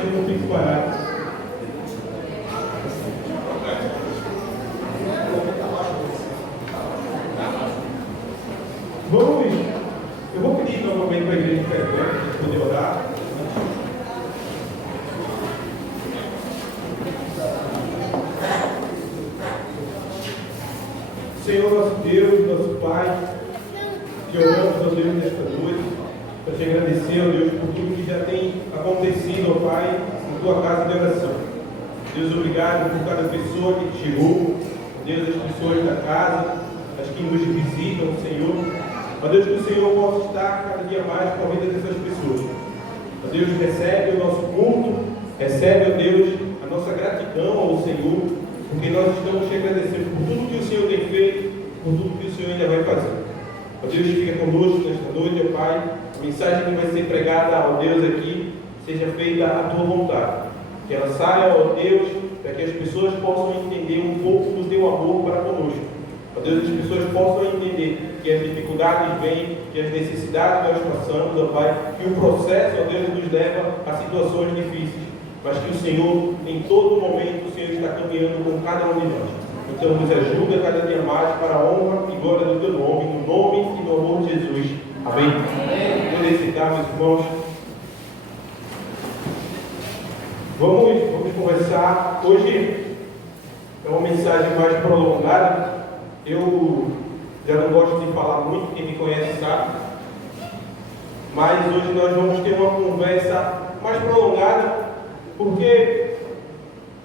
eu não fico parado. Eu vou pedir novamente para a igreja ficar em pé, para poder orar. Senhor, nosso Deus, nosso Pai, te oramos, ó Deus, nesta noite, para te agradecer, ó Deus, por tudo que já tem acontecido, ó Pai, na tua casa de oração. Deus, obrigado por cada pessoa que te chegou, Deus, as pessoas da casa, as que nos visitam, Senhor. Ó Deus, que o Senhor possa estar cada dia mais com a vida dessas pessoas. Ó Deus, recebe o nosso culto, recebe, ó Deus, a nossa gratidão ao Senhor, porque nós estamos te agradecendo por tudo que o Senhor tem feito, por tudo que o Senhor ainda vai fazer. Ó Deus, fica conosco nesta noite, ó Pai. A mensagem que vai ser pregada, ó Deus, aqui, seja feita à tua vontade. Que ela saia, ó Deus, para que as pessoas possam entender um pouco do teu amor para conosco. Ó Deus, as pessoas possam entender que as dificuldades vêm, que as necessidades nós passamos, ó Pai, que o processo, ó Deus, nos leva a situações difíceis, mas que o Senhor, em todo momento, o Senhor está caminhando com cada um de nós. Então, nos ajuda cada dia mais para a honra e glória do teu nome, no nome e no amor de Jesus. Amém? Vou recitar, meus irmãos. Vamos conversar. Hoje é uma mensagem mais prolongada. Eu já não gosto de falar muito, quem me conhece sabe. Mas hoje nós vamos ter uma conversa mais prolongada, porque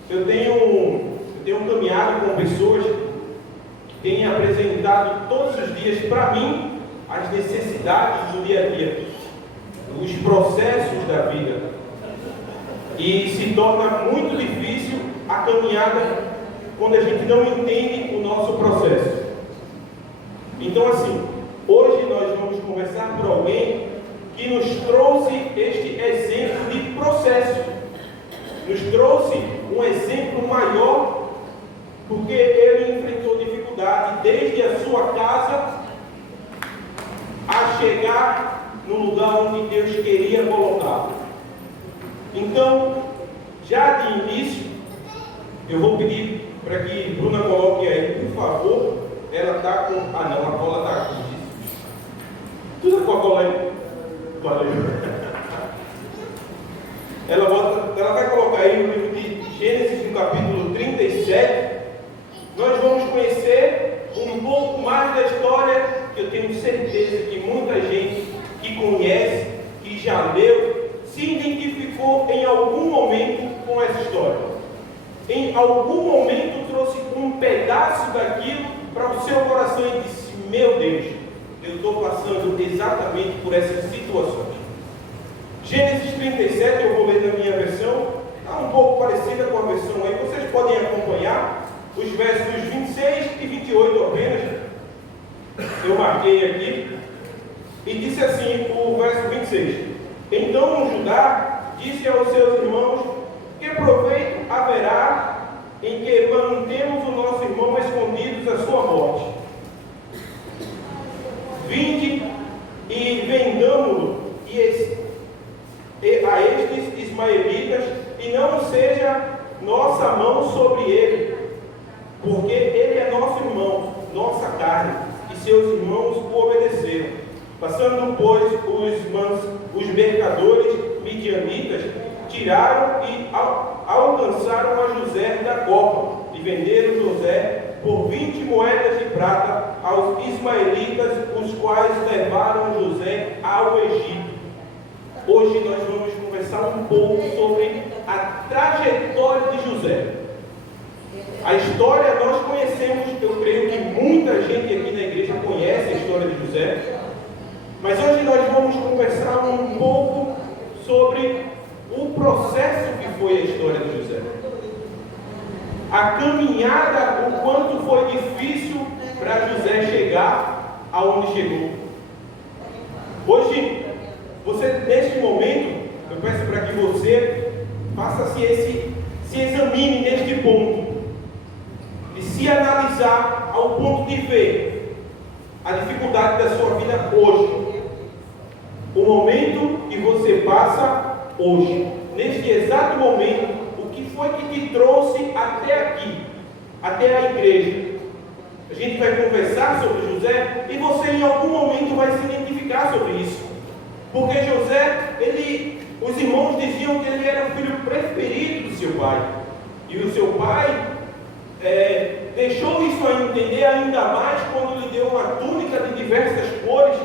eu tenho caminhado com pessoas que têm apresentado todos os dias para mim as necessidades do dia a dia, os processos da vida. E se torna muito difícil a caminhada quando a gente não entende o nosso processo. Então, assim, hoje nós vamos conversar por alguém que nos trouxe este exemplo de processo, nos trouxe um exemplo maior, porque ele enfrentou dificuldade desde a sua casa a chegar no lugar onde Deus queria colocá-lo. Então, já de início, eu vou pedir para que Bruna coloque aí, por favor. Ela está com... Ah, não, a cola está aqui. Tudo com a cola aí. Valeu. Ela vai colocar aí no livro de Gênesis, no capítulo 37. Nós vamos conhecer um pouco mais da história, que eu tenho certeza que muita gente que conhece, que já leu, se identificou em algum momento com essa história. Em algum momento trouxe um pedaço daquilo para o seu coração e disse: meu Deus, eu estou passando exatamente por essas situações. Gênesis 37, eu vou ler na minha versão, está um pouco parecida com a versão aí, vocês podem acompanhar os versos 26 e 28 apenas. Eu marquei aqui, e disse assim, o verso 26: então Judá disse aos seus irmãos: que proveito haverá em que mantemos o nosso irmão escondidos à sua morte? Vinde e vendamo-lo a estes ismaelitas, e não seja nossa mão sobre ele, porque ele é nosso irmão, nossa carne, e seus irmãos o obedeceram. Passando, pois, os mercadores midianitas, tiraram e alcançaram a José da copa, e venderam José por 20 moedas de prata aos ismaelitas, os quais levaram José ao Egito. Hoje nós vamos conversar um pouco sobre a trajetória de José. A história nós conhecemos, eu creio que muita gente aqui na igreja conhece a história de José, mas hoje nós vamos conversar um pouco sobre o processo que foi a história de José. A caminhada, o quanto foi difícil para José chegar aonde chegou. Hoje, você, neste momento, eu peço para que você se examine neste ponto, e se analisar ao ponto de ver a dificuldade da sua vida hoje, o momento que você passa hoje, neste exato exato momento, o que foi que te trouxe até aqui, até a igreja. A gente vai conversar sobre José e você em algum momento vai se identificar sobre isso. Porque José, os irmãos diziam que ele era o filho preferido do seu pai. E o seu pai deixou isso a entender ainda mais quando lhe deu uma túnica de diversas cores.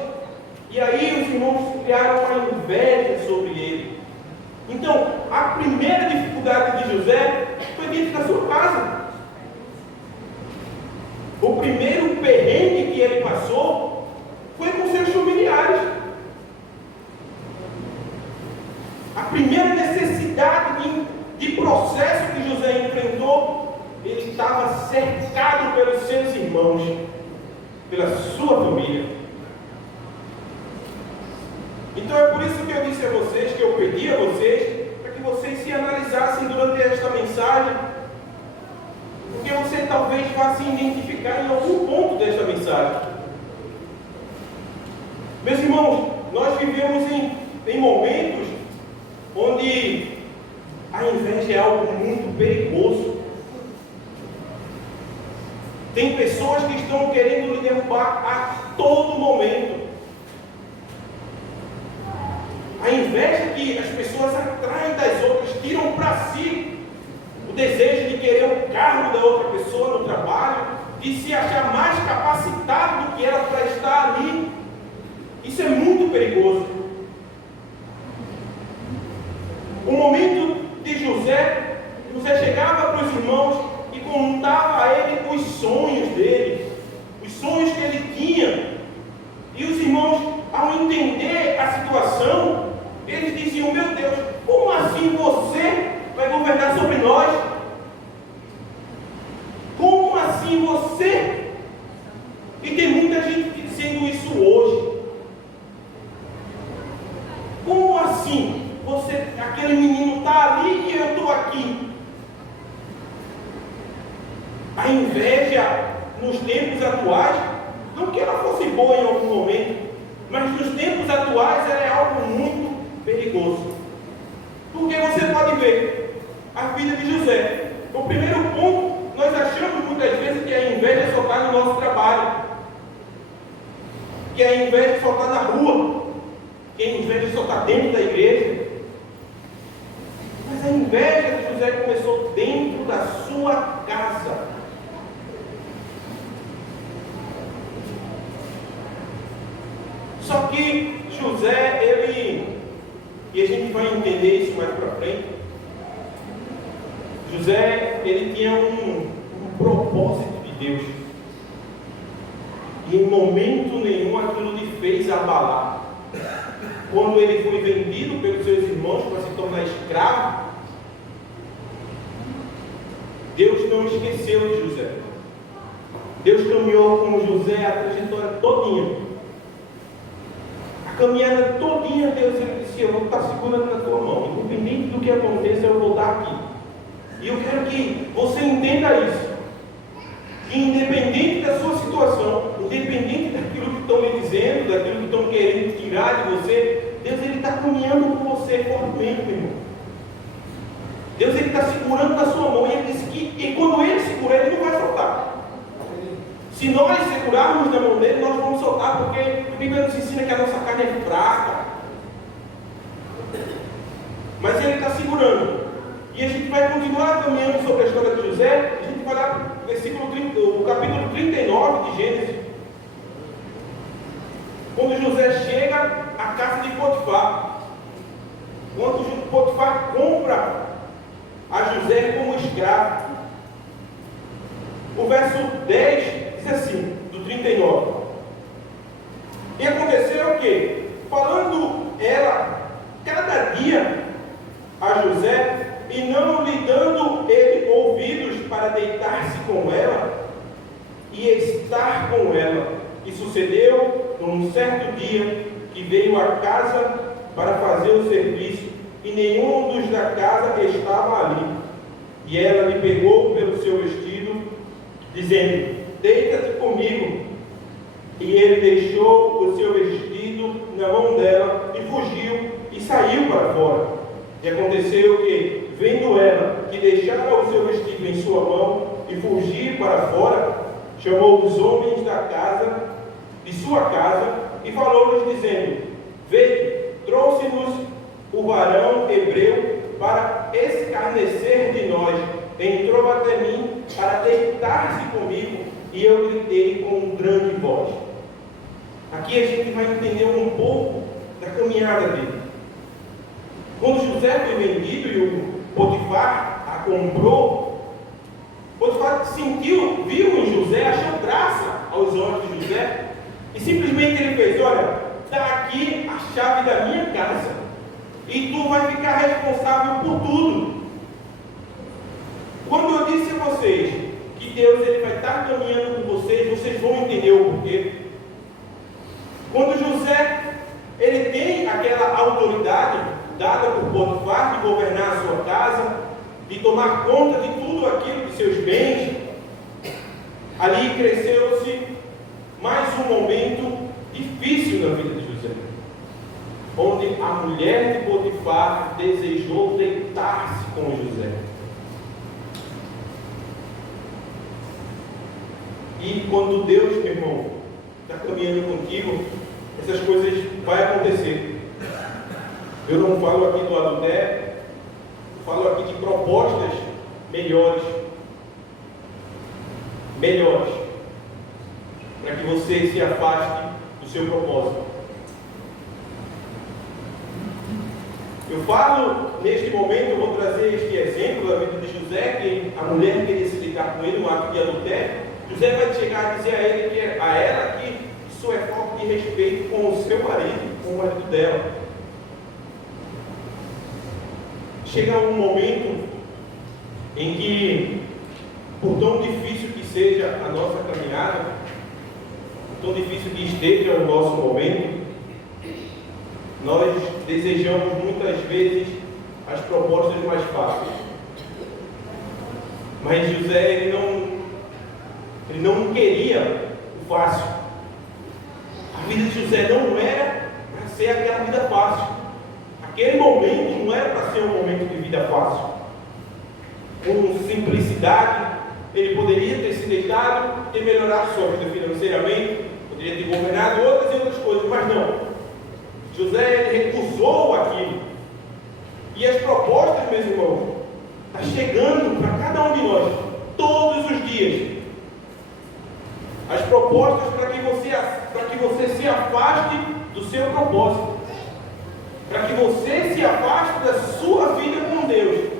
E aí os irmãos criaram uma inveja sobre ele. Então, a primeira dificuldade de José foi dentro da sua casa. O primeiro perrengue que ele passou foi com seus familiares. A primeira necessidade de processo que José enfrentou, ele estava cercado pelos seus irmãos, pela sua família. Então é por isso que eu disse a vocês, que eu pedi a vocês, para que vocês se analisassem durante esta mensagem, porque você talvez vá se identificar em algum ponto desta mensagem. Meus irmãos, nós vivemos em momentos onde a inveja é algo muito perigoso. Tem pessoas que estão querendo lhe derrubar a todo momento. A inveja que as pessoas atraem das outras, tiram para si o desejo de querer o cargo da outra pessoa no trabalho, de se achar mais capacitado do que ela para estar ali. Isso é muito perigoso. O momento de José chegava para os irmãos e contava a ele os sonhos dele, os sonhos que ele tinha. E os irmãos, ao entender a situação, eles diziam: meu Deus, como assim você vai governar sobre nós? Como assim você? E tem muita gente dizendo isso hoje. Como assim? Aquele menino está ali e eu estou aqui. A inveja nos tempos atuais, não que ela fosse boa em algum momento, mas nos tempos atuais ela é algo muito perigoso. Porque você pode ver a vida de José. O primeiro ponto, nós achamos muitas vezes que a inveja só está no nosso trabalho, que a inveja só está na rua, que a inveja só está dentro da igreja. Mas a inveja de José começou dentro da sua casa. Só que José, e a gente vai entender isso mais para frente, José, ele tinha um propósito de Deus. E em momento nenhum aquilo lhe fez abalar. Quando ele foi vendido pelos seus irmãos para se tornar escravo, Deus não esqueceu de José. Deus caminhou com José a trajetória todinha. A caminhada todinha, Deus ele disse: eu vou estar segurando na tua mão, independente do que aconteça, eu vou estar aqui. E eu quero que você entenda isso. Que independente da sua situação, independente daquilo que estão lhe dizendo, daquilo que estão querendo tirar de você, Deus ele está caminhando com você fortemente, meu irmão. Deus ele está segurando na sua mão, e ele disse que quando ele segura, ele não vai soltar. Se nós segurarmos na mão dele, nós vamos soltar, porque a Bíblia nos ensina que a nossa carne é fraca. Mas ele está segurando. E a gente vai continuar caminhando sobre a história de José. A gente vai lá no capítulo 39 de Gênesis. Quando José chega à casa de Potifar. Quando Potifar compra a José como escravo. O verso 10 diz assim, do 39. E aconteceu o quê? Falando ela cada dia a José, e não lhe dando ele ouvidos para deitar-se com ela e estar com ela. E sucedeu num certo dia que veio à casa para fazer o serviço, e nenhum dos da casa estava ali. E ela lhe pegou pelo seu vestido, dizendo: deita-te comigo. E ele deixou o seu vestido na mão dela e fugiu e saiu para fora. E aconteceu que, vendo ela que deixara o seu vestido em sua mão e fugir para fora, chamou os homens da casa, de sua casa, e falou-lhes dizendo: Vede, trouxe-nos o varão hebreu para escarnecer de nós. Entrou até mim para deitar-se comigo, e eu gritei com grande voz. Aqui a gente vai entender um pouco da caminhada dele. Quando José foi vendido e o Potifar a comprou, Potifar viu em José, achou graça aos olhos de José, e simplesmente ele fez: olha, está aqui a chave da minha casa, e tu vai ficar responsável por tudo. Quando eu disse a vocês que Deus ele vai estar caminhando com vocês, vocês vão entender o porquê. Quando José ele tem aquela autoridade dada por Potifar de governar a sua casa, de tomar conta de tudo aquilo, de seus bens, ali cresceu-se mais um momento difícil na vida de José, onde a mulher de Potifar desejou deitar-se com José. E quando Deus, meu irmão, está caminhando contigo, essas coisas vão acontecer. Eu não falo aqui do adultério, falo aqui de propostas melhores, para que você se afaste do seu propósito. Eu falo, neste momento, eu vou trazer este exemplo da vida de José, que a mulher queria se ligar com ele no ato de adultério. José vai chegar a dizer a ela que isso é falta de respeito com o seu marido, com o marido dela. Chega um momento em que, por tão difícil que seja a nossa caminhada, por tão difícil que esteja o nosso momento, nós desejamos muitas vezes as propostas mais fáceis. Mas José ele não queria o fácil. A vida de José não era para ser aquela vida fácil. Aquele momento não era para ser um momento de vida fácil. Com simplicidade, ele poderia ter se deitado, ter melhorado sua vida financeiramente, poderia ter governado outras e outras coisas, mas não. José ele recusou aquilo. E as propostas, meus irmãos, estão chegando para cada um de nós, todos os dias. As propostas para que você se afaste do seu propósito, para que você se afaste da sua vida com Deus.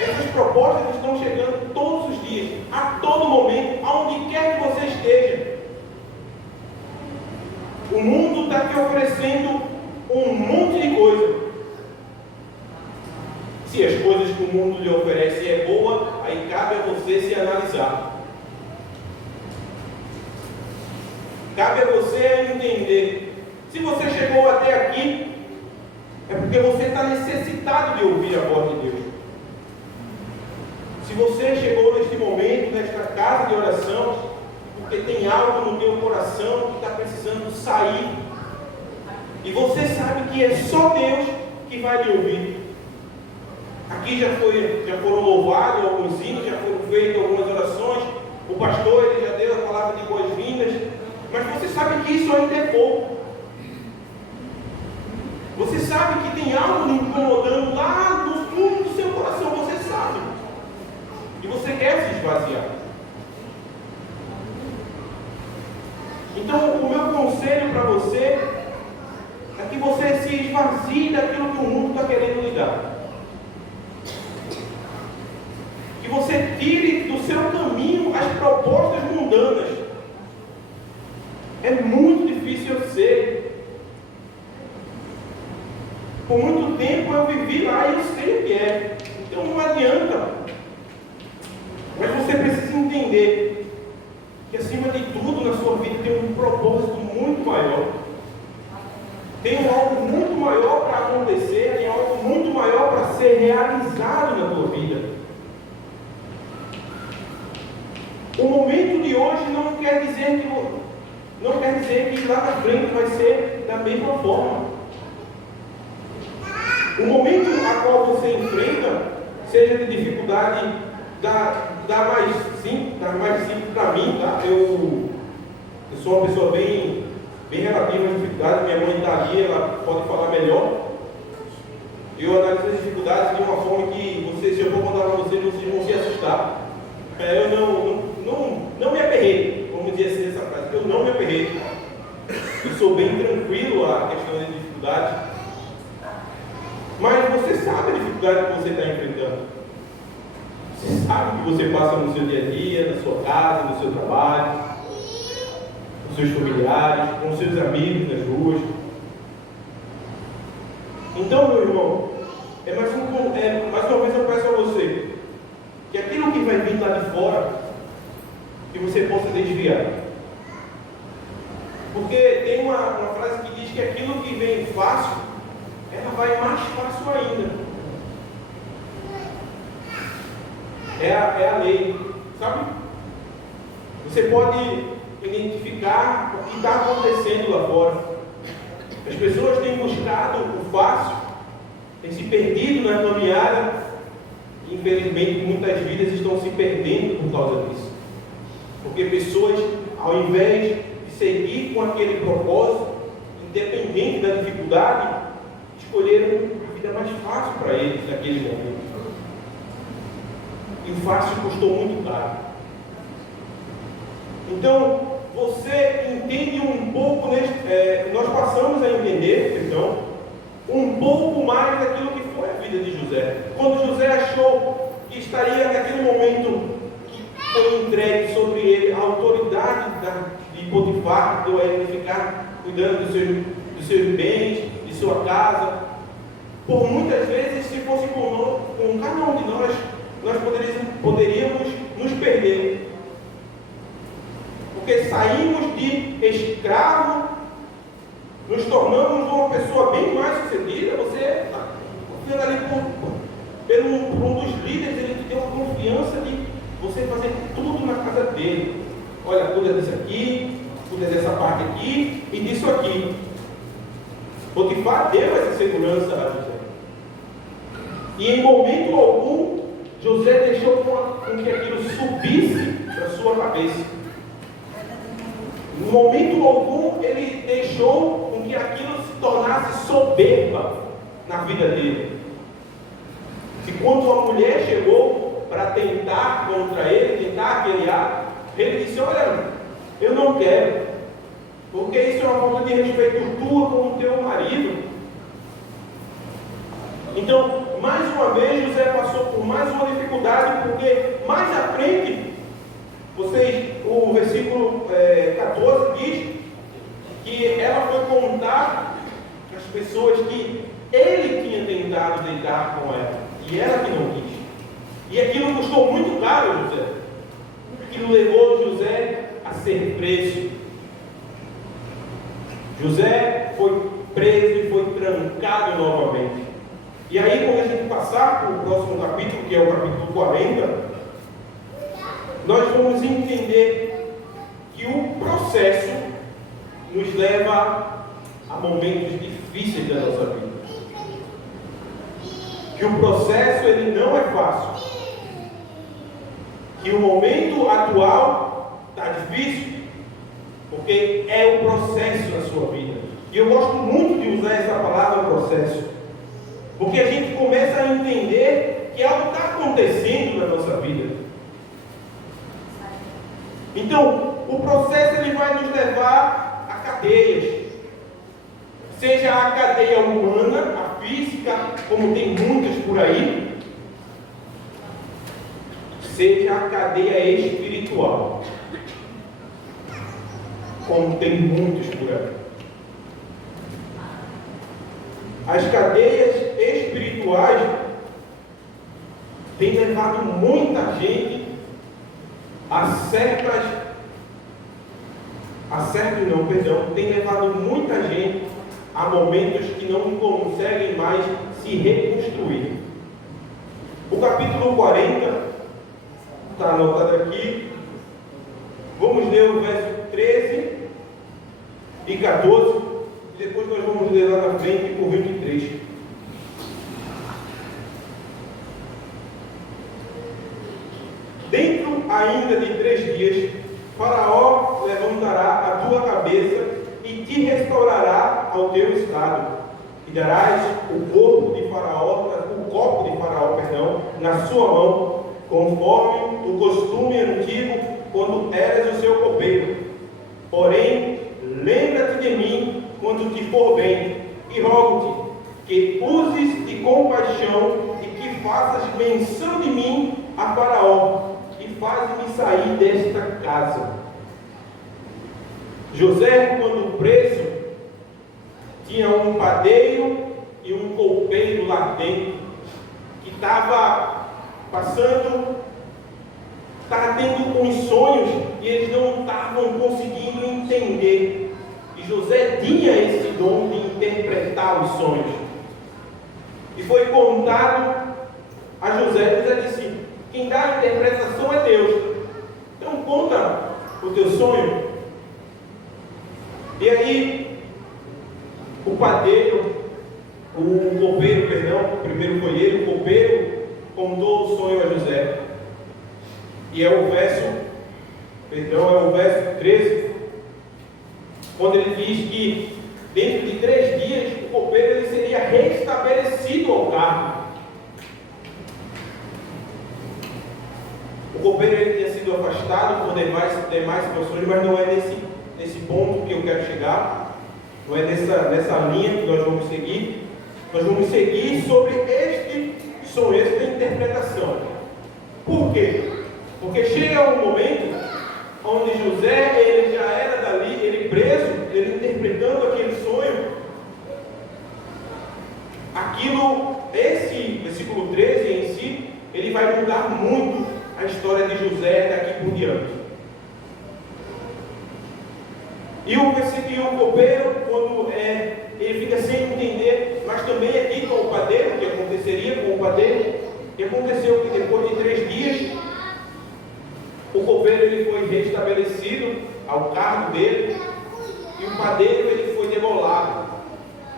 Essas propostas estão chegando todos os dias, a todo momento, aonde quer que você esteja. O mundo está te oferecendo um monte de coisa. Se as coisas que o mundo lhe oferece é boa, aí cabe a você se analisar. Cabe a você entender. Se você chegou até aqui, é porque você está necessitado de ouvir a voz de Deus. Se você chegou neste momento, nesta casa de oração, porque tem algo no teu coração que está precisando sair, e você sabe que é só Deus que vai lhe ouvir. Aqui já foram louvados alguns hinos, já foram feitas algumas orações, o pastor ele já deu a palavra de boas-vindas, mas você sabe que isso ainda é pouco. Você sabe que tem algo lhe incomodando lá no fundo do seu coração, você sabe. E você quer se esvaziar. Então, o meu conselho para você é que você se esvazie daquilo que o mundo está querendo lhe dar. Que você tire do seu caminho as propostas mundanas. É muito difícil eu sei. Por muito tempo eu vivi lá e eu sei o que é. Então não adianta. Mas você precisa entender que acima de tudo na sua vida tem um propósito muito maior. Tem algo muito maior para acontecer, tem algo muito maior para ser realizado na tua vida. O momento de hoje não quer dizer que lá na frente vai ser da mesma forma. O momento a qual você enfrenta seja de dificuldade da mais simples para mim, tá? Eu sou uma pessoa bem relativa às dificuldades. Minha mãe está ali, ela pode falar melhor. Eu analiso as dificuldades de uma forma que se eu for contar para vocês vão se assustar. Eu não me aperrei, vamos dizer assim nessa frase. Eu não me aperrei. Eu sou bem tranquilo a questão das dificuldades. Mas você sabe a dificuldade que você está enfrentando. Você sabe o que você passa no seu dia a dia, na sua casa, no seu trabalho, com seus familiares, com seus amigos nas ruas. Então, meu irmão, mais uma vez eu peço a você que aquilo que vai vir lá de fora, que você possa desviar. Porque tem uma frase que diz que aquilo que vem fácil, ela vai mais fácil ainda. É a lei, sabe? Você pode identificar o que está acontecendo lá fora. As pessoas têm buscado o fácil, têm se perdido na caminhada. Infelizmente, muitas vidas estão se perdendo por causa disso. Porque pessoas, ao invés de seguir com aquele propósito, independente da dificuldade, escolheram a vida mais fácil para eles naquele momento. E o fácil custou muito caro. Então, você entende um pouco, nós passamos a entender, então, um pouco mais daquilo que foi a vida de José. Quando José achou que estaria naquele momento que foi entregue sobre ele a autoridade de Potifar, deu a ele ficar cuidando dos seus bens, de sua casa. Por muitas vezes, se fosse com cada um de nós poderíamos nos perder. Porque saímos de escravo, nos tornamos uma pessoa bem mais sucedida. Você vendo ali por um dos líderes, ele te deu a confiança de você fazer tudo na casa dele. Olha, cuida disso aqui, cuida dessa parte aqui e disso aqui. Potifar deu essa segurança a José. E em momento algum, José deixou com que aquilo subisse para sua cabeça. Em momento algum, ele deixou com que aquilo se tornasse soberba na vida dele. E quando a mulher chegou para tentar contra ele, tentar guerrear, ele disse: olha, eu não quero, porque isso é uma falta de respeito tua com o teu marido. Então, mais uma vez, José passou por mais uma dificuldade, porque mais à frente, o versículo 14 diz que ela foi contar às pessoas que ele tinha tentado deitar com ela, e ela que não quis. E aquilo custou muito caro a José. Aquilo levou José a ser preso. José foi preso e foi trancado novamente. E aí, quando a gente passar para o próximo capítulo, que é o capítulo 40, nós vamos entender que o processo nos leva a momentos difíceis da nossa vida. Que o processo ele não é fácil. Que o momento atual está difícil, porque é o processo da sua vida. E eu gosto muito de usar essa palavra processo. Porque a gente começa a entender que algo está acontecendo na nossa vida. Então, o processo ele vai nos levar a cadeias. Seja a cadeia humana, a física, como tem muitas por aí, seja a cadeia espiritual, como tem muitos por aí. As cadeias espirituais têm levado muita gente tem levado muita gente a momentos que não conseguem mais se reconstruir. O capítulo 40 está anotado aqui. Vamos ler o verso 13 e 14. E depois nós vamos ler lá na frente por 23. dentro ainda de 3 dias, Faraó levantará a tua cabeça e te restaurará ao teu estado. E darás o copo de Faraó, na sua mão, conforme o costume antigo, quando eras o seu copeiro. Porém, lembra-te de mim quando te for bem, e rogo-te que uses de compaixão e que faças menção de mim a Faraó, e faz-me sair desta casa. José, quando preso, tinha um padeiro e um copeiro lá dentro, que estava tendo uns sonhos, e eles não estavam conseguindo entender. E José tinha esse dom de interpretar os sonhos. E foi contado a José. José disse: quem dá a interpretação é Deus. Então conta o teu sonho. E aí, o copeiro, primeiro foi ele, o copeiro contou o sonho a José. E é o verso 13, quando ele diz que dentro de 3 dias o copeiro ele seria restabelecido ao cargo. O copeiro ele tinha sido afastado por demais situações, mas não é nesse ponto que eu quero chegar, não é nessa linha que nós vamos seguir. Nós vamos seguir sobre este sonho, esta interpretação. Por quê? Porque chega um momento onde José, ele já era dali, ele preso, ele interpretando aquele sonho. Esse versículo 13 em si, ele vai mudar muito a história de José daqui por diante. E o copeiro, quando ele fica sem entender, mas também é dito ao padeiro, o que aconteceria com o padeiro, e aconteceu que depois de 3 dias, o copeiro ele foi restabelecido ao cargo dele, e o padeiro ele foi degolado.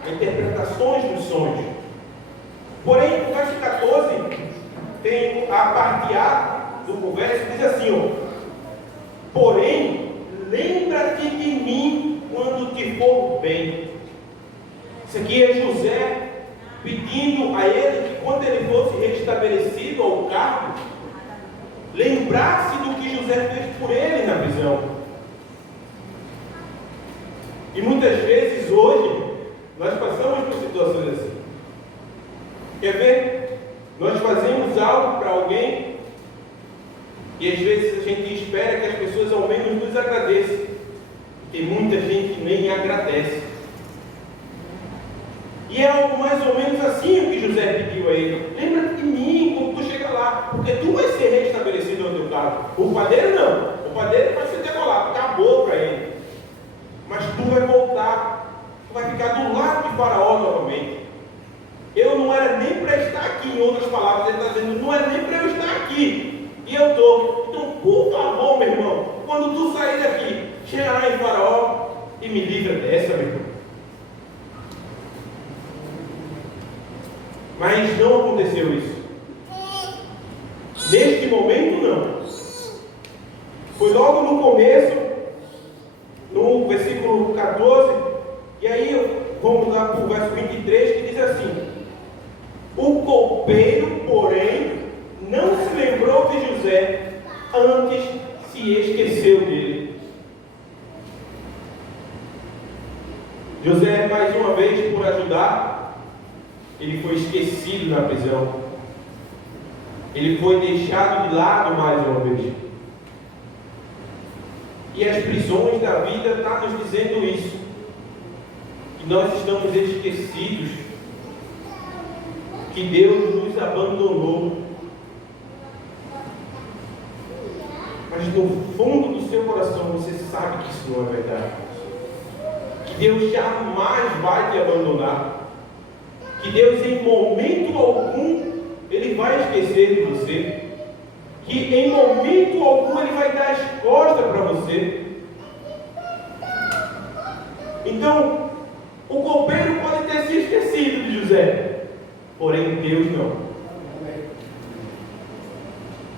Interpretações dos sonhos. Porém, no verso 14, tem a parte A do verso, diz assim: porém, lembra-te de mim quando te for bem. Isso aqui é José pedindo a ele que quando ele fosse restabelecido ao cargo, lembrasse do que José fez por ele na prisão. E muitas vezes hoje nós passamos por situações assim. Quer ver? Nós fazemos algo para alguém e às vezes a gente espera que as pessoas ao menos nos agradeçam. Tem muita gente que nem agradece. E é algo mais ou menos assim o que José pediu a ele: lembra-te de mim quando tu chegar lá, porque tu vai ser restabelecido no teu cargo. O padeiro não, o padeiro vai ser degolado, acabou para ele. Mas tu vai voltar, tu vai ficar do lado de Faraó novamente. Eu não era nem para estar aqui, em outras palavras, ele está dizendo: não era nem para eu estar aqui, e eu estou. Então, por favor, meu irmão, quando tu sair daqui, chega lá em Faraó e me livra dessa, meu irmão. Mas não aconteceu isso. Neste momento, não. Foi logo no começo, no versículo 14, e aí vamos lá para o verso 23, que diz assim: o copeiro, porém, não se lembrou de José, antes se esqueceu dele. José, mais uma vez, por ajudar, ele foi esquecido na prisão. Ele foi deixado de lado mais uma vez. E as prisões da vida estão nos dizendo isso. Que nós estamos esquecidos. Que Deus nos abandonou. Mas no fundo do seu coração você sabe que isso não é verdade. Que Deus jamais vai te abandonar. Que Deus em momento algum Ele vai esquecer de você. Que em momento algum Ele vai dar as costas para você. Então, o copeiro pode ter se esquecido de José, porém Deus não.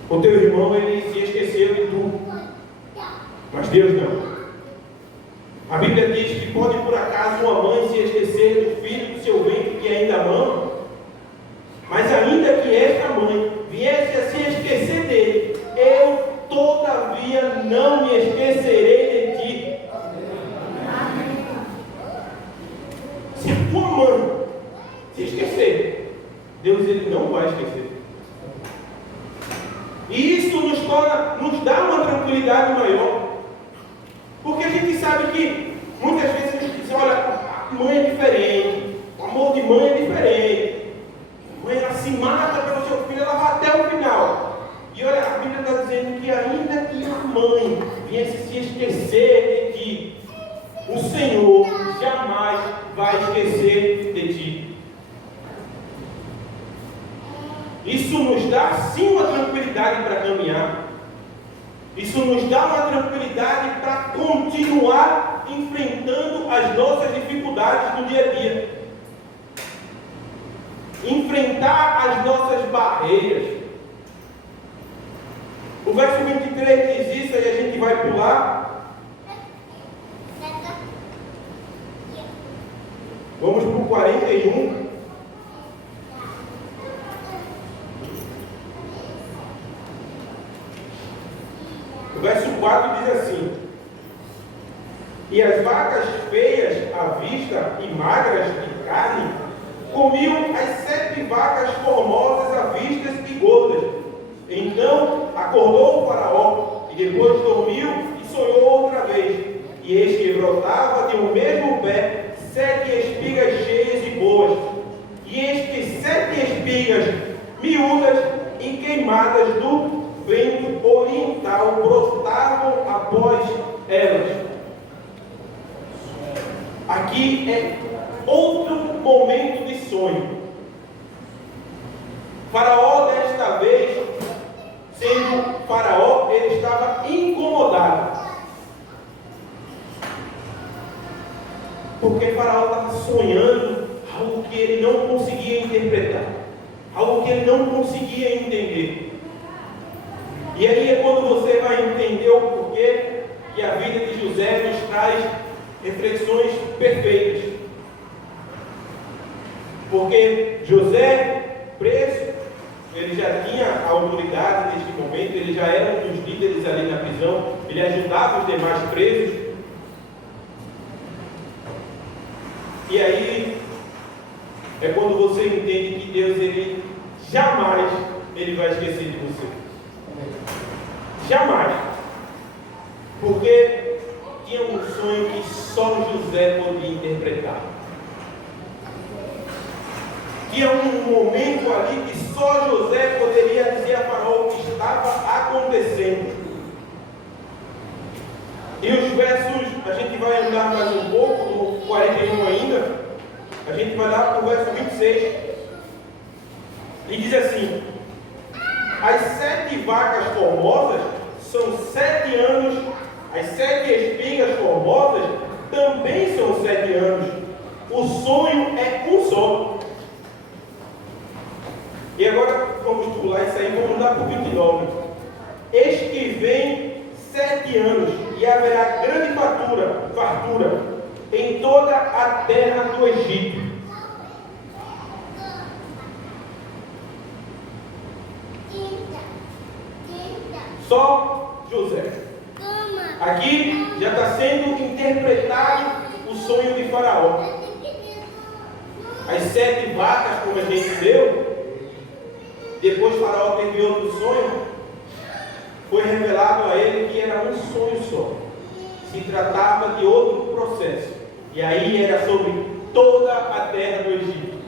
O teu irmão, ele se esqueceu de tu, mas Deus não. A Bíblia diz que pode por acaso uma mãe se esquecer do filho do seu ventre que ainda ama, mas ainda que esta mãe viesse a se esquecer dele, eu todavia não me esquecerei de ti. Se a tua mãe se esquecer, Deus ele não vai esquecer. E isso nos dá uma tranquilidade maior. Porque a gente sabe que muitas vezes a gente diz, olha, a mãe é diferente, o amor de mãe é diferente. A mãe ela se mata pelo seu filho, ela vai até o final. E olha, a Bíblia está dizendo que ainda que a mãe viesse se esquecer de ti, o Senhor jamais vai esquecer de ti. Isso nos dá sim uma tranquilidade para caminhar. Isso nos dá uma tranquilidade para continuar enfrentando as nossas dificuldades do dia a dia. Enfrentar as nossas barreiras. O verso 23 diz isso, aí a gente vai pular. Vamos para o 41. O verso 4 diz assim: e as vacas feias à vista e magras de carne comiam as 7 vacas formosas à vista e gordas. Então acordou o faraó, e depois dormiu e sonhou outra vez. E eis que brotava de um mesmo pé 7 espigas cheias e boas. E eis que 7 espigas miúdas e queimadas do vento oriental brotavam após elas. Aqui é outro momento de sonho. Faraó, desta vez, sendo Faraó, ele estava incomodado. Porque Faraó estava sonhando algo que ele não conseguia interpretar, algo que ele não conseguia entender. E aí é quando você vai entender o porquê que a vida de José nos traz reflexões perfeitas. Porque José, preso, ele já tinha a autoridade neste momento, ele já era um dos líderes ali na prisão, ele ajudava os demais presos. E aí é quando você entende que Deus, ele jamais ele vai esquecer de você. Jamais. Porque tinha um sonho que só José podia interpretar. Tinha um momento ali que só José poderia dizer a Faraó o que estava acontecendo. E os versos, a gente vai andar mais um pouco, no 41 ainda, a gente vai lá para o verso 26. E diz assim: as 7 vacas formosas são 7 anos, as 7 espigas formosas também são 7 anos. O sonho é um só. E agora vamos pular isso aí, vamos lá para o 29. Eis que vem 7 anos, e haverá grande fartura em toda a terra do Egito. Só José. Aqui já está sendo interpretado o sonho de Faraó. As 7 vacas, como a gente leu, depois Faraó teve outro sonho, foi revelado a ele que era um sonho só. Se tratava de outro processo. E aí era sobre toda a terra do Egito.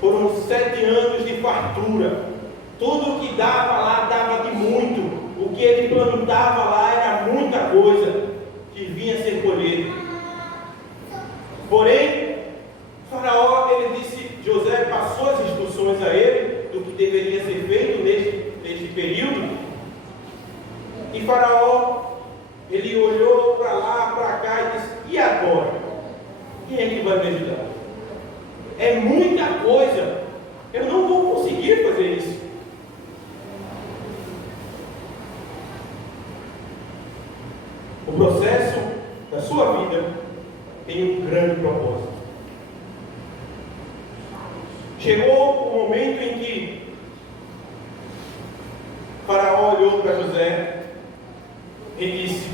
Foram 7 anos de fartura. Tudo que dava lá, dava de muito. O que ele plantava lá era muita coisa que vinha a ser colhido. Porém, Faraó, ele disse, José passou as instruções a ele do que deveria ser feito neste período. E Faraó, ele olhou para lá, para cá e disse: e agora? Quem é que vai me ajudar? É muita coisa, eu não vou conseguir fazer isso. Chegou o momento em que Faraó olhou para José e disse: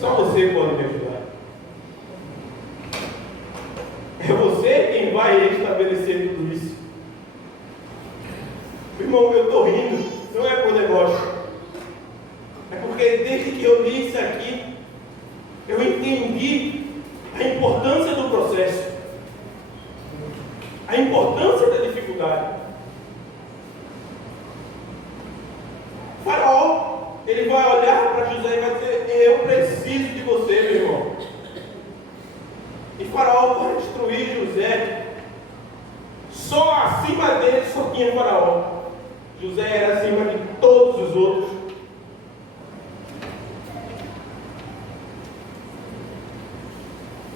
só você pode me ajudar. É você quem vai estabelecer tudo isso. Irmão, eu estou rindo, não é por deboche. É porque desde que eu li isso aqui, eu entendi a importância do processo, a importância da dificuldade. O Faraó, ele vai olhar para José e vai dizer: eu preciso de você, meu irmão. E Faraó vai instruir José. Só acima dele só tinha Faraó. José era acima de todos os outros.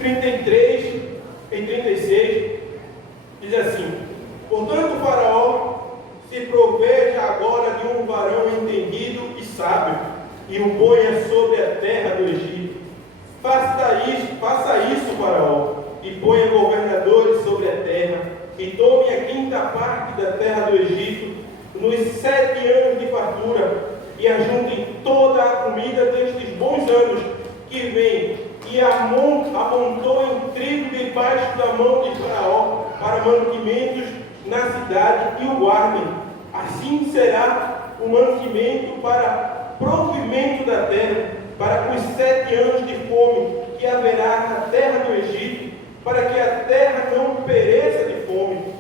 Em 33 e 36 diz assim: portanto Faraó se proveja agora de um varão entendido e sábio, e o ponha sobre a terra do Egito. Faça isso, Faraó, e ponha governadores sobre a terra, e tome a quinta parte da terra do Egito nos 7 anos de fartura, e ajunte toda a comida destes bons anos que vem, e amontou em trigo debaixo da mão de Faraó para mantimentos na cidade, e o guardem. Assim será o mantimento para provimento da terra, para os 7 anos de fome que haverá na terra do Egito, para que a terra não pereça de fome.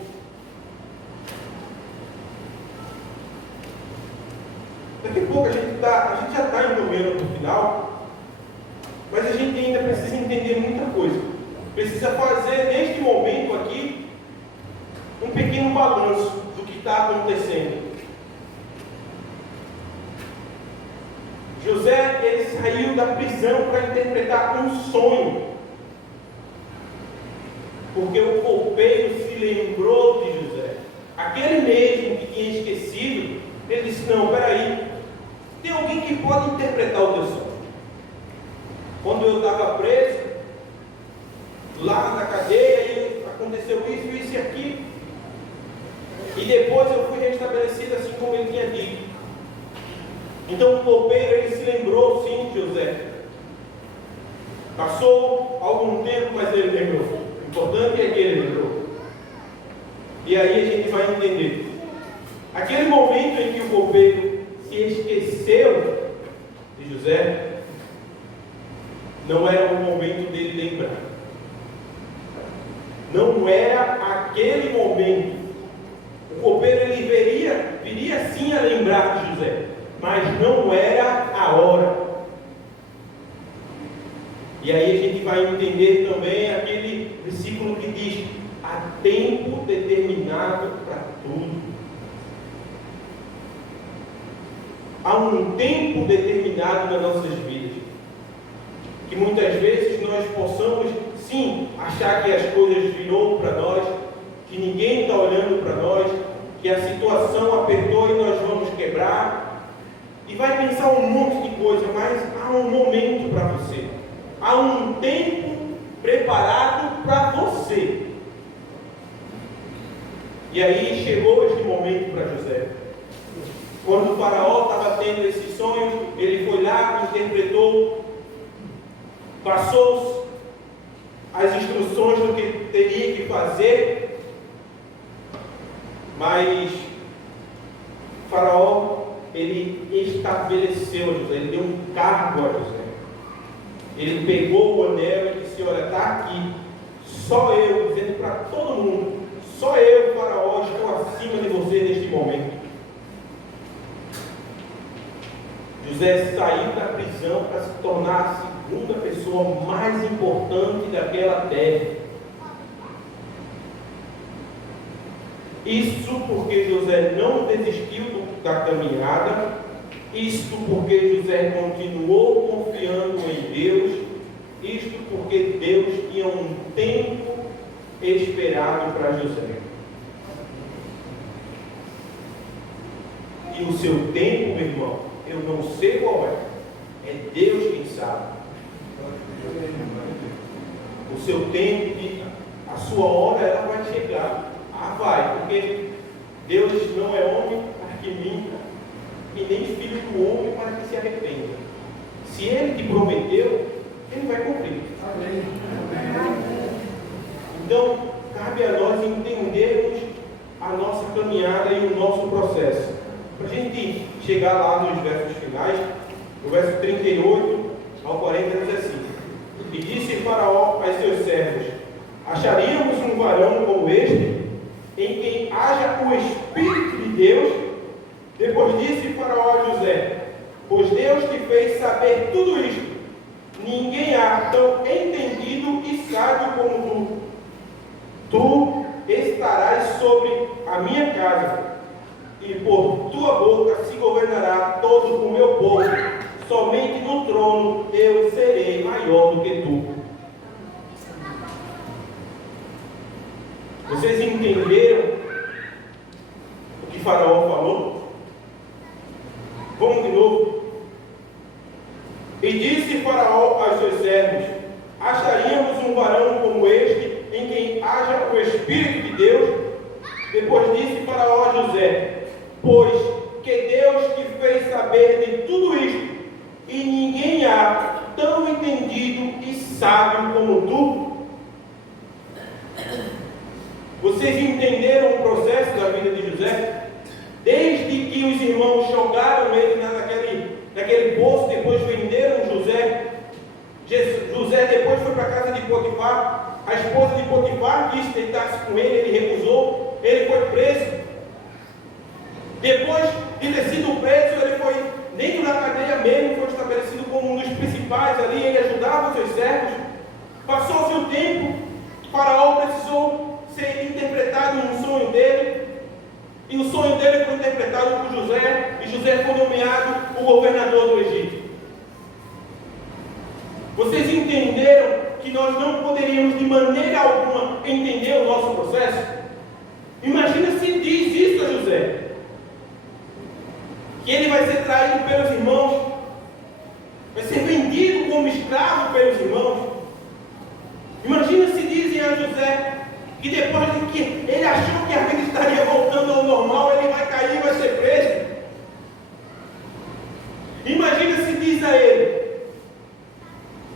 Daqui a pouco a gente já está encaminhando para o final, mas a gente ainda precisa entender muita coisa. Precisa fazer, neste momento aqui, um pequeno balanço do que está acontecendo. José, ele saiu da prisão para interpretar um sonho, porque o copeiro se lembrou de José. Aquele mesmo que tinha esquecido, ele disse: não, peraí, tem alguém que pode interpretar o teu sonho. Quando eu estava preso, lá na cadeia, aconteceu isso e aquilo, e depois eu fui restabelecido assim como ele tinha dito. Então o copeiro, ele se lembrou sim de José. Passou algum tempo, mas ele lembrou. O importante é que ele lembrou. E aí a gente vai entender. Aquele momento em que o copeiro se esqueceu de José, não era o momento dele lembrar. Não era aquele momento. O copeiro, ele viria sim a lembrar de José, mas não era a hora. E aí a gente vai entender também aquele versículo que diz: há tempo determinado para tudo. Há um tempo determinado nas nossas vidas, que muitas vezes nós possamos sim achar que as coisas virou para nós, que ninguém está olhando para nós, que a situação apertou e nós vamos quebrar, e vai pensar um monte de coisa, mas há um momento para você, há um tempo preparado para você. E aí chegou este momento para José. Quando o Faraó estava tendo esses sonhos, ele foi lá, interpretou, passou as instruções do que teria que fazer, mas o Faraó, ele estabeleceu a José, ele deu um cargo a José. Ele pegou o anel e disse: olha, está aqui, só eu, dizendo para todo mundo, só eu, Faraó, estou acima de você neste momento. José saiu da prisão para se tornar a segunda pessoa mais importante daquela terra. Isso porque José não desistiu da caminhada, isto porque José continuou confiando em Deus, isto porque Deus tinha um tempo esperado para José. E o seu tempo, meu irmão, eu não sei qual é Deus quem sabe. O seu tempo sua hora ela vai chegar. Ah, vai, porque Deus não é homem para que minta, e nem filho do homem para que se arrependa. Se Ele te prometeu, Ele vai cumprir. Amém. Então, cabe a nós entendermos a nossa caminhada e o nosso processo. Para a gente chegar lá nos versos finais, no verso 38 ao 40 diz assim: E disse Faraó a seus servos: Acharíamos um varão como este, em quem haja o Espírito de Deus? Depois disse Faraó a José: Pois Deus te fez saber tudo isto. Ninguém há tão entendido e sábio como tu. Tu estarás sobre a minha casa, e por tua boca se governará todo o meu povo. Somente no trono eu serei maior do que tu. Vocês entenderam o que Faraó falou? Vamos de novo. E disse Faraó aos seus servos: Acharíamos um varão como este, em quem haja o Espírito de Deus? Depois disse Faraó a José: Pois que Deus te fez saber de tudo isto, e ninguém há tão entendido e sábio como tu. Vocês entenderam o processo da vida de José? Desde que os irmãos jogaram ele naquele poço, depois venderam José. José depois foi para a casa de Potifar. A esposa de Potifar quis deitar-se com ele, ele recusou, ele foi preso. Depois de ter sido preso, ele foi dentro da cadeia mesmo, foi estabelecido como um dos principais ali, ele ajudava os seus servos. Passou-se o tempo, Faraó precisou ser interpretado no sonho dele, e o sonho dele foi interpretado por José, e José foi nomeado o governador do Egito. Vocês entenderam que nós não poderíamos de maneira alguma entender o nosso processo? Imagina se diz isso a José, que ele vai ser traído pelos irmãos, vai ser vendido como escravo pelos irmãos. Imagina se dizem a José que depois de que ele achou que a vida estaria voltando ao normal, ele vai cair e vai ser preso. Imagina se diz a ele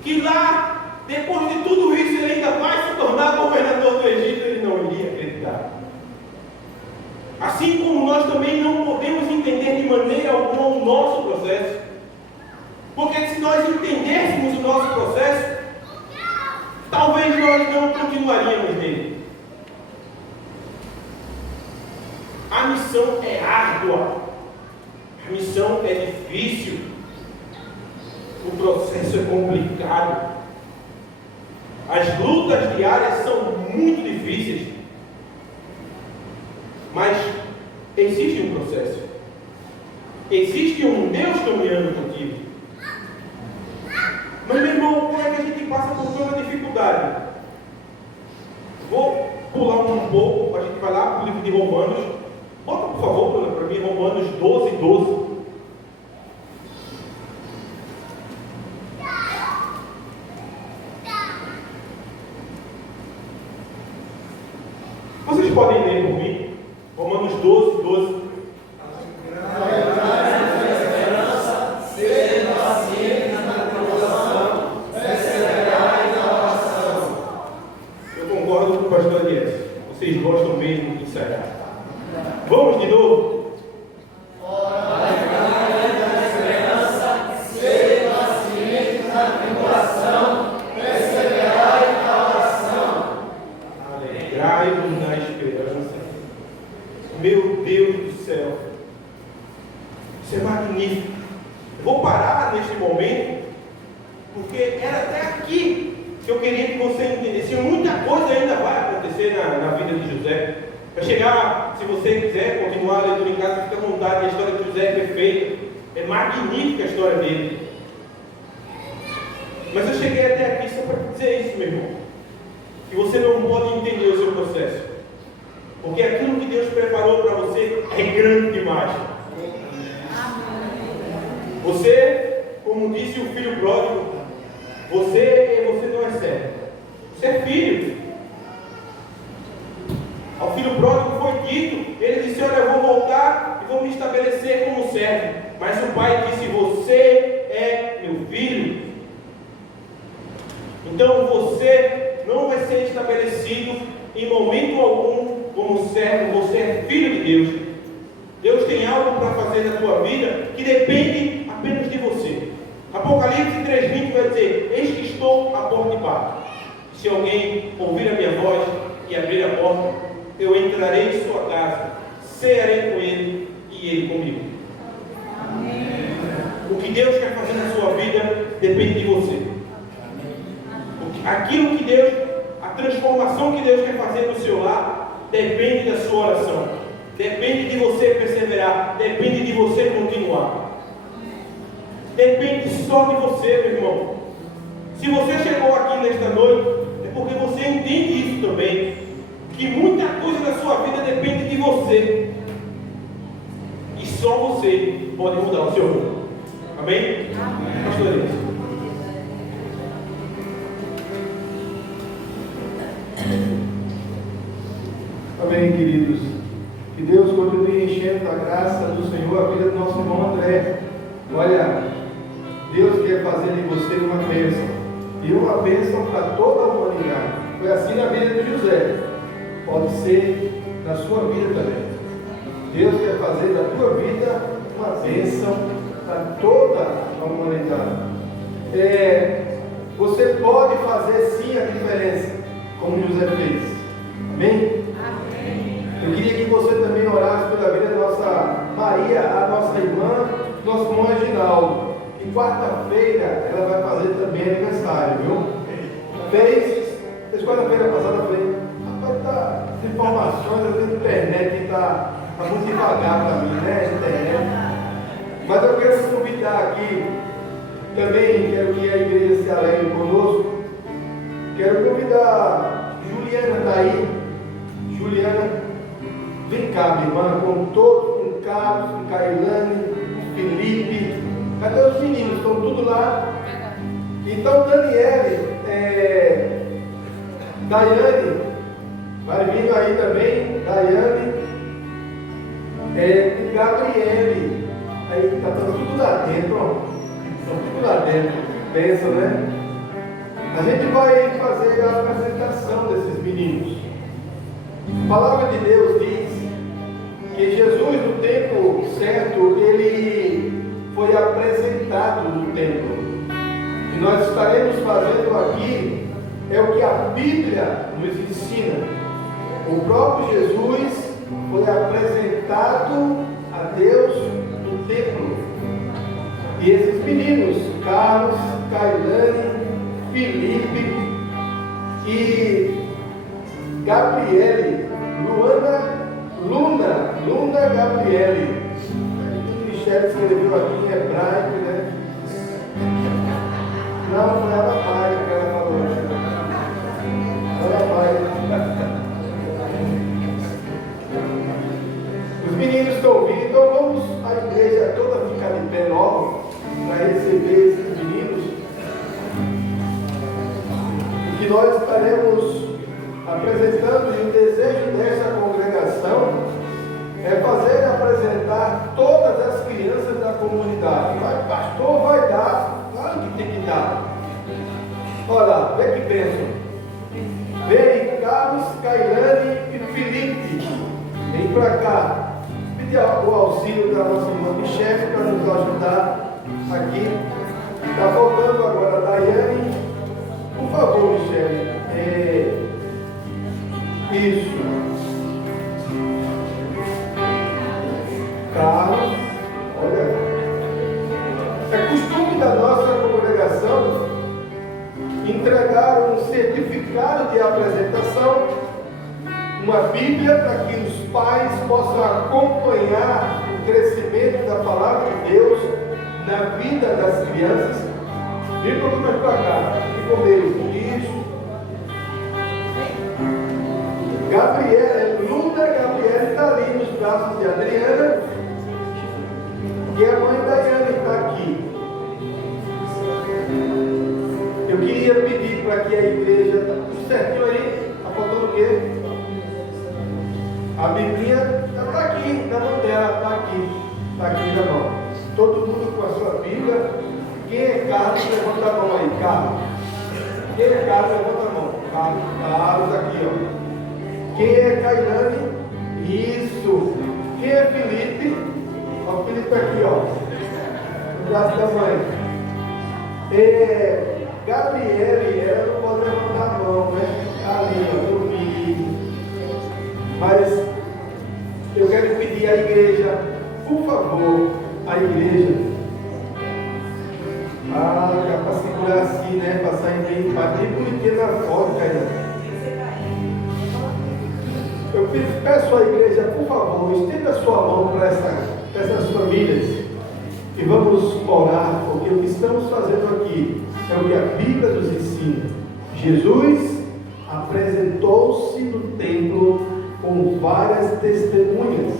que lá, depois de tudo isso, ele ainda vai se tornar governador do Egito. Ele não iria acreditar. Assim como nós também não podemos entender de maneira alguma o nosso processo, porque se nós entendêssemos o nosso processo, talvez nós não continuaríamos nele. A missão é árdua, a missão é difícil, o processo é complicado, as lutas diárias são muito difíceis, mas existe um processo, existe um Deus caminhando contigo. Mas, meu irmão, como é que a gente passa por toda a dificuldade? Vou pular um pouco, a gente vai lá para o livro de Romanos. Bota, por favor, para mim, Romanos 12, 12. Vocês podem ler por mim? Romanos 12, 12. Eu concordo com o pastor Elias. Vocês gostam mesmo de ensaiar. Vamos de novo? Alegrai-vos na esperança. Meu Deus do céu, isso é magnífico. Eu vou parar neste momento, porque era até aqui que eu queria que você entendesse. Muita coisa ainda vai acontecer na vida de José. Para chegar, se você quiser continuar a leitura em casa, fica à vontade. A história de José é perfeita, é magnífica a história dele. Mas eu cheguei até aqui só para dizer isso, meu irmão, que você não pode entender o seu processo, porque aquilo que Deus preparou para você é grande demais. Você, como disse o filho pródigo, você não é servo, você é filho. filho pródigo foi dito, ele disse: olha, eu vou voltar e vou me estabelecer como servo. Mas o pai disse: você é meu filho. Então você não vai ser estabelecido em momento algum como servo, você é filho de Deus. Deus tem algo para fazer na tua vida que depende apenas de você. Apocalipse 3:20 vai dizer: eis que estou à porta e bato. Se alguém ouvir a minha voz e abrir a porta, eu entrarei em sua casa, cearei com ele e ele comigo. Amém. O que Deus quer fazer na sua vida depende de você. Aquilo que Deus, a transformação que Deus quer fazer no seu lar, depende da sua oração, depende de você perseverar, depende de você continuar. Depende só de você, meu irmão. Se você chegou aqui nesta noite, é porque você entende isso também, que muita coisa na sua vida depende de você, e só você pode mudar o seu rumo. Amém? Amém. Pastor Elias. Amém, queridos. Que Deus continue enchendo da graça do Senhor a vida do nosso irmão André. Olha, Deus quer fazer de você uma bênção, e uma bênção para toda a humanidade. Foi assim na vida de José, pode ser na sua vida também. Deus quer fazer da tua vida uma bênção para toda a humanidade. Você pode fazer sim a diferença, como José fez. Amém? Eu queria que você também orasse pela vida da nossa Maria, a nossa irmã, nosso irmão Reginaldo. E quarta-feira ela vai fazer também aniversário, viu? Desde quarta-feira passada eu falei: rapaz, as informações da internet está muito devagar para mim, né? Internet. Mas eu quero convidar aqui, também quero que a igreja se alegre conosco. Quero convidar Juliana, está aí? Juliana. Vem cá, minha irmã, com todos, com Carlos, com Cailane, com Felipe. Cadê os meninos? Estão tudo lá. Então, Daniele, Daiane, vai vindo aí também, Daiane, e Gabriele. Aí está tudo lá dentro, ó. Estão tudo lá dentro. Pensa, né? A gente vai fazer a apresentação desses meninos. A palavra de Deus diz que Jesus, no tempo certo, ele foi apresentado no templo. E nós estaremos fazendo aqui é o que a Bíblia nos ensina. O próprio Jesus foi apresentado a Deus no templo. E esses meninos, Carlos, Cailane, Felipe e Gabriele, Luna Gabriele. O Michel escreveu aqui em hebraico, né? Não, foi aramaico que ela falou. Aramaico. Os meninos estão vindo, então vamos a igreja toda ficar de pé logo para receber esses meninos. E que nós estaremos apresentando, e o desejo dessa congregação é apresentar todas as crianças da comunidade. Mas pastor, vai dar? Claro que tem que dar. Olha lá, vê que bênção. Vem Carlos, Cailane e Felipe. Vem para cá. Pedir o auxílio da nossa irmã Michele para nos ajudar aqui. Está voltando agora a Daiane. Por favor, Michele. Isso. Carlos, olha. É costume da nossa congregação entregar um certificado de apresentação, uma Bíblia, para que os pais possam acompanhar o crescimento da palavra de Deus na vida das crianças. Vem um pouco mais para cá, e comer isso. Luna Gabriela está ali nos braços de Adriana, e a mãe Daiane está aqui. Eu queria pedir para que a igreja, tudo certinho aí, está faltando o quê? A Bíblia está aqui na mão dela, está aqui na mão. Todo mundo com a sua Bíblia. Quem é Carlos, levanta a mão aí, Carlos. Quem é Carlos, levanta a mão. Carlos aqui, ó. Quem é Cailane? Isso. Quem é Felipe? Ó, o Felipe aqui, ó. No braço da mãe. Gabriele, ela não pode levantar a mão, né? Está ali, ó, eu vi. Mas eu quero pedir à igreja, por favor, à igreja. Para segurar assim, né? Para sair bem bonitinho na foto, cara. Eu peço à igreja, por favor, estenda a sua mão para essas famílias e vamos orar, porque o que estamos fazendo aqui é o que a Bíblia nos ensina. Jesus apresentou-se no templo com várias testemunhas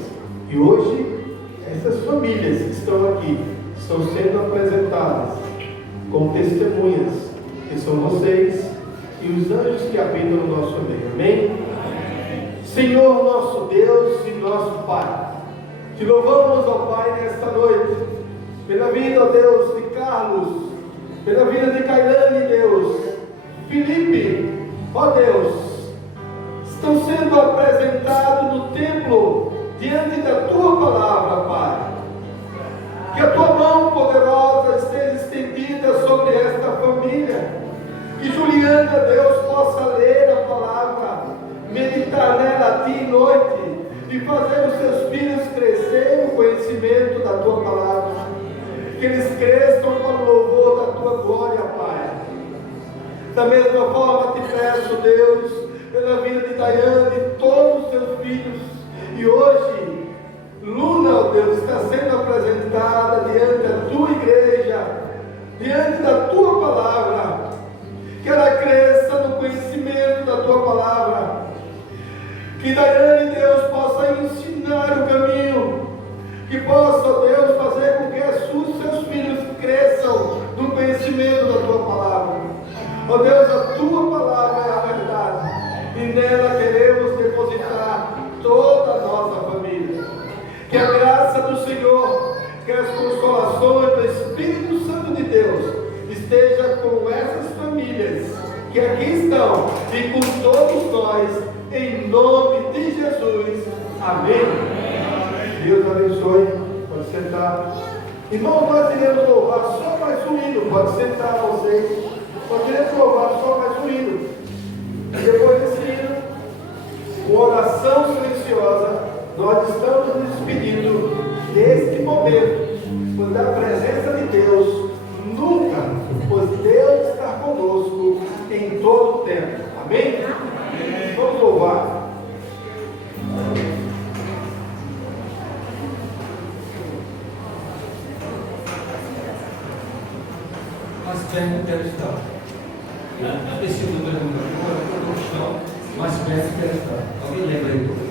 e hoje essas famílias que estão aqui estão sendo apresentadas com testemunhas, que são vocês e os anjos que habitam no nosso meio. Amém? Senhor nosso Deus e nosso Pai, te louvamos, ó Pai, nesta noite, pela vida, ó Deus, de Carlos, pela vida de Cailane, Deus, Felipe, ó Deus, estão sendo apresentados no templo, diante da Tua palavra, Pai. Que a Tua mão poderosa esteja estendida sobre esta família, que Juliana, Deus, possa ler a palavra, meditar nela dia e noite e fazer os seus filhos crescer no conhecimento da Tua palavra, que eles cresçam para o louvor da Tua glória, Pai. Da mesma forma te peço, Deus, pela vida de Daiane e todos os seus filhos, e hoje Luna, ó Deus, está sendo apresentada diante da Tua igreja, diante da Tua palavra, que ela cresça no conhecimento da Tua palavra. Que Daiane, Deus, possa ensinar o caminho, que possa, Deus, fazer com que seus filhos cresçam no conhecimento da Tua palavra. Ó Deus, a Tua palavra é a verdade, e nela queremos depositar toda a nossa família. Que a graça do Senhor, que as consolações do Espírito Santo de Deus esteja com essas famílias que aqui estão e com todos nós, em nome de Jesus. Amém. Deus abençoe. Pode sentar. Irmãos, nós iremos louvar só mais um hino. Pode sentar vocês. Nós iremos louvar só mais um hino. Depois desse hino, com oração silenciosa, nós estamos nos despedindo deste momento, quando a presença de Deus nunca, pois Deus está conosco em todo o tempo. Amém? Vamos louvar. Mais perto eu quero estar. Eu preciso do meu nome, eu estou no chão, mais perto eu quero estar. Alguém lembra aí?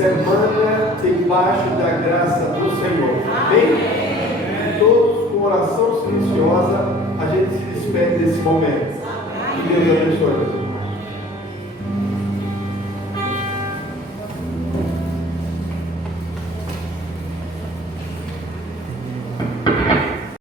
semana debaixo da graça do Senhor. Amém? Todos com oração silenciosa, a gente se despede desse momento. Que Deus abençoe.